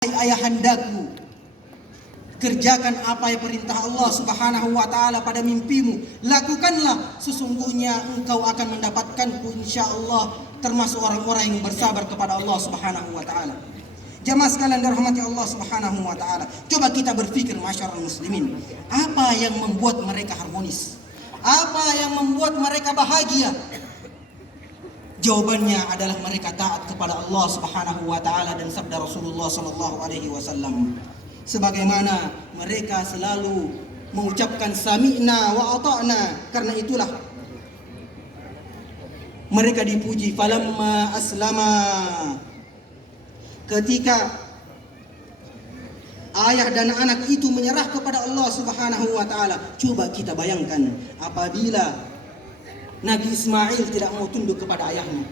Ayahandaku, kerjakan apa yang perintah Allah Subhanahu wa ta'ala pada mimpimu. Lakukanlah, sesungguhnya engkau akan mendapatkanku insyaallah termasuk orang-orang yang bersabar kepada Allah Subhanahu wa ta'ala. Jamaah sekalian dirahmati Allah Subhanahu wa ta'ala, coba kita berpikir masyarakat muslimin, apa yang membuat mereka harmonis? Apa yang membuat mereka bahagia? Jawabannya adalah mereka taat kepada Allah Subhanahu wa ta'ala dan sabda Rasulullah sallallahu alaihi wasallam. Sebagaimana mereka selalu mengucapkan sami'na wa ata'na, karena itulah mereka dipuji. Falamma aslama, ketika ayah dan anak itu menyerah kepada Allah Subhanahu wa ta'ala. Coba kita bayangkan apabila Nabi Ismail tidak mau tunduk kepada ayahnya.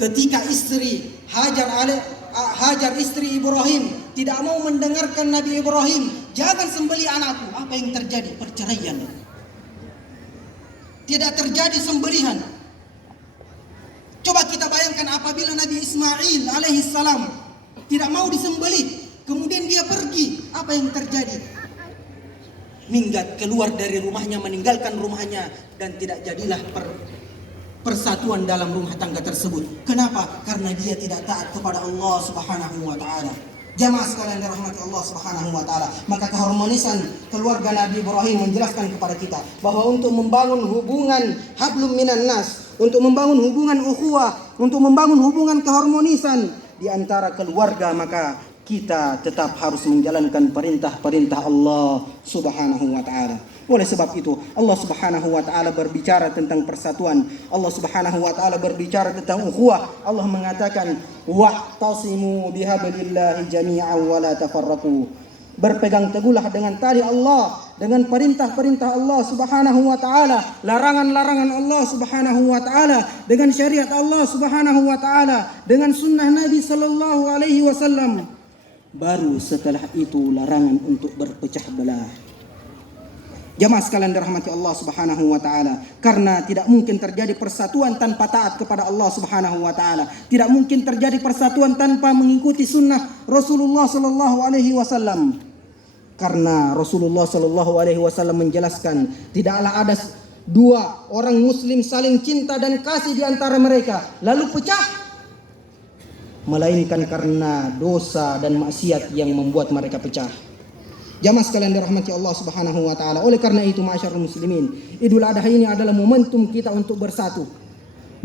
Ketika istri Hajar istri Ibrahim tidak mau mendengarkan Nabi Ibrahim, jangan sembelih anakku. Apa yang terjadi? Perceraian. Tidak terjadi sembelihan. Coba kita bayangkan apabila Nabi Ismail alaihissalam tidak mau disembelih, kemudian dia pergi, apa yang terjadi? Minggat, keluar dari rumahnya, meninggalkan rumahnya, dan tidak jadilah persatuan dalam rumah tangga tersebut. Kenapa? Karena dia tidak taat kepada Allah Subhanahu wa ta'ala. Jamaah sekalian dirahmati Allah Subhanahu wa ta'ala, maka keharmonisan keluarga Nabi Ibrahim menjelaskan kepada kita bahwa untuk membangun hubungan hablum minan nas, untuk membangun hubungan ukhuwah, untuk membangun hubungan keharmonisan di antara keluarga, maka kita tetap harus menjalankan perintah-perintah Allah Subhanahu wa ta'ala. Oleh sebab itu Allah Subhanahu wa ta'ala berbicara tentang persatuan. Allah Subhanahu wa ta'ala berbicara tentang ukhuwah. Allah mengatakan wa'tasimu bihablillahi jami'an wa la tafarraqu. Berpegang teguhlah dengan tali Allah, dengan perintah-perintah Allah Subhanahu wa ta'ala, larangan-larangan Allah Subhanahu wa ta'ala, dengan syariat Allah Subhanahu wa ta'ala, dengan sunnah Nabi sallallahu alaihi wasallam. Baru setelah itu larangan untuk berpecah belah. Jamaah sekalian dirahmati Allah Subhanahu wa ta'ala, karena tidak mungkin terjadi persatuan tanpa taat kepada Allah Subhanahu wa ta'ala. Tidak mungkin terjadi persatuan tanpa mengikuti sunnah Rasulullah sallallahu alaihi wasallam. Karena Rasulullah sallallahu alaihi wasallam menjelaskan, tidaklah ada dua orang muslim saling cinta dan kasih di antara mereka lalu pecah, melainkan karena dosa dan maksiat yang membuat mereka pecah. Jamaah sekalian dirahmati Allah Subhanahu wa ta'ala, oleh karena itu masyarul muslimin, Idul Adha ini adalah momentum kita untuk bersatu,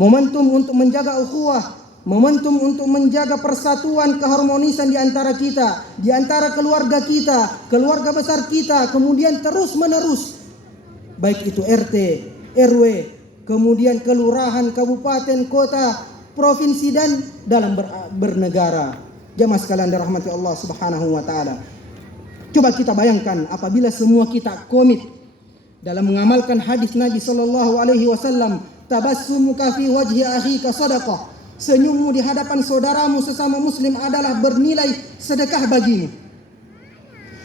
momentum untuk menjaga ukhuwah, momentum untuk menjaga persatuan keharmonisan di antara kita, di antara keluarga kita, keluarga besar kita, kemudian terus menerus, baik itu RT, RW, kemudian kelurahan, kabupaten, kota, provinsi, dan dalam bernegara. Jamaah sekalian dirahmati Allah Subhanahu wa ta'ala, coba kita bayangkan apabila semua kita komit dalam mengamalkan hadis Nabi sallallahu alaihi wasallam, tabassumuka fi wajhi akhika sadaqah. Senyummu di hadapan saudaramu sesama muslim adalah bernilai sedekah bagimu.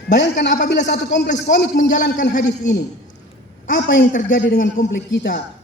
Bayangkan apabila satu kompleks komit menjalankan hadis ini, apa yang terjadi dengan kompleks kita?